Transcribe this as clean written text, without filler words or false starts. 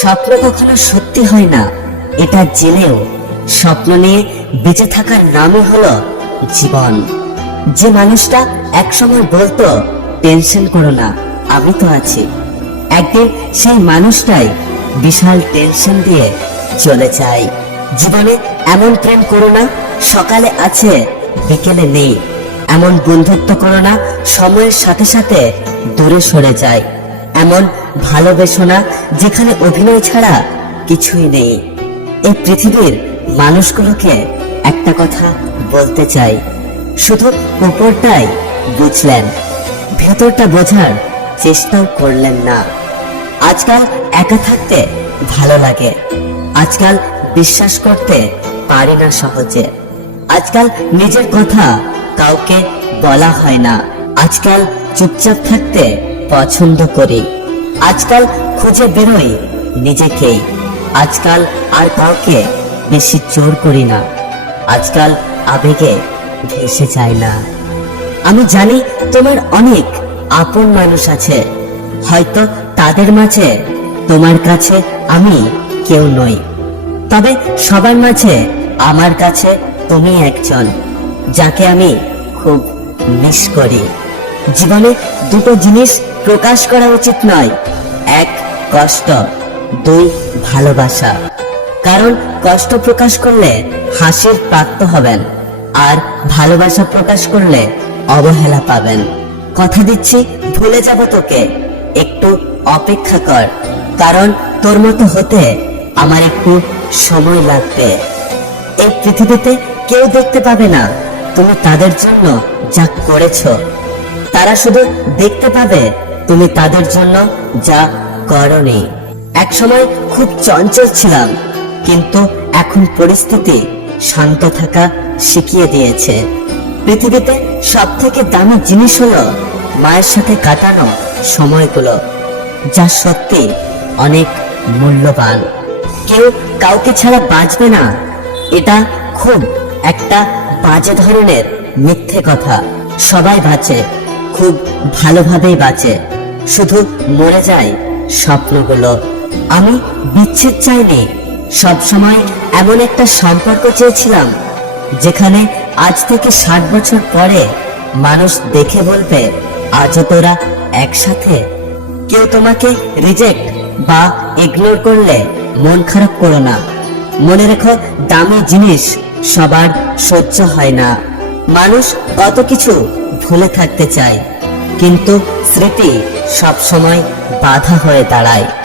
স্বপ্ন কখনো সত্যি হয় না, এটা জেনেও স্বপ্ন নিয়ে বেঁচে থাকার নামই হলো জীবন। যে মানুষটা একসময় বলতো টেনশন করো না, আমি তো আছি, একদিন সেই মানুষটাই বিশাল টেনশন দিয়ে চলে যায়। জীবনে এমন প্রেম করো না সকালে আছে বিকেলে নেই, এমন বন্ধুত্ব করো না সময়ের সাথে সাথে দূরে সরে যায়, এমন ভালোবেসো না যেখানে অভিনয় ছাড়া কিছুই নেই। এই পৃথিবীর মানুষগুলোকে একটা কথা বলতে চাই, শুধু উপরটাই বুঝলেন, ভেতরটা বোঝার চেষ্টাও করলেন না। আজকাল একা থাকতে ভালো লাগে, আজকাল বিশ্বাস করতে পারি না সহজে, আজকাল নিজের কথা কাউকে বলা হয় না, আজকাল চুপচাপ থাকতে পছন্দ করি, আজকাল খুঁজে বেরোই নিজেকেই, আজকাল আর কাউকে বেশি জোর করি না, আজকাল আবেগে ভেসে যায় না। আমি জানি তোমার অনেক আপন মানুষ আছে, হয়তো তাদের মাঝে তোমার কাছে আমি কেউ নই, তবে সবার মাঝে আমার কাছে তুমি একজন যাকে আমি খুব মিস করি। জীবনে দুটো জিনিস প্রকাশ করা উচিত নয়, এক কষ্ট, দুই ভালোবাসা। কারণ কষ্ট প্রকাশ করলে হাসির প্রাপ্ত হবেন, আর ভালোবাসা প্রকাশ করলে অবহেলা পাবেন। কথা দিচ্ছি ভুলে যাব তোকে, একটু অপেক্ষা কর, কারণ তোর মতো হতে আমার একটু সময় লাগবে। এই পৃথিবীতে কেউ দেখতে পাবে না তুমি তাদের জন্য যা করেছো, তারা শুধু দেখতে পাবে তুমি তাদের জন্য যা করনি। একসময় খুব চঞ্চল ছিলাম, কিন্তু এখন পরিস্থিতি শান্ত থাকা শিখিয়ে দিয়েছে। পৃথিবীতে সব থেকে দামি জিনিস হলো মায়ের সাথে কাটানো সময়গুলো, যা সত্যি অনেক মূল্যবান। কেউ কাউকে ছাড়া বাঁচবে না, এটা খুব একটা বাজে ধরনের মিথ্যে কথা। সবাই বাঁচে, খুব ভালোভাবেই বাঁচে, শুধু মরে যায় স্বপ্নগুলো। আমি বিচ্ছেদ চাইনি, সবসময় এমন একটা সম্পর্ক চেয়েছিলাম যেখানে আজ থেকে 60 বছর পরে মানুষ দেখে বলবে আজও তোরা একসাথে। কেউ তোমাকে রিজেক্ট বা ইগনোর করলে মন খারাপ করো না, মনে রেখো দামি জিনিস সবার সহ্য হয় না। মানুষ কত কিছু ভুলে থাকতে চায়, কিন্তু স্মৃতি সবসময় বাধা হয়ে দাঁড়ায়।